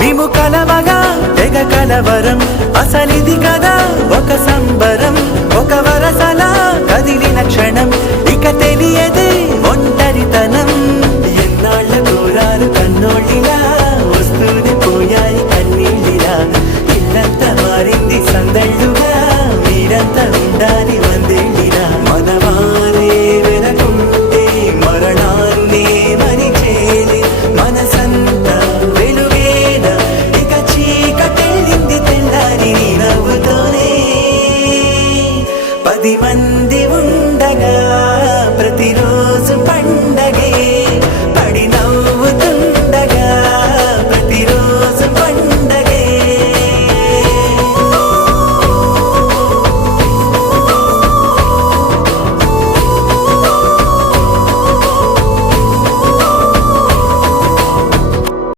మేము కలవగా తెగ కలవరం అసలిది కదా ఒక సంబరం ఒక వరసలా కదిలిన క్షణం ఇక తెలియదు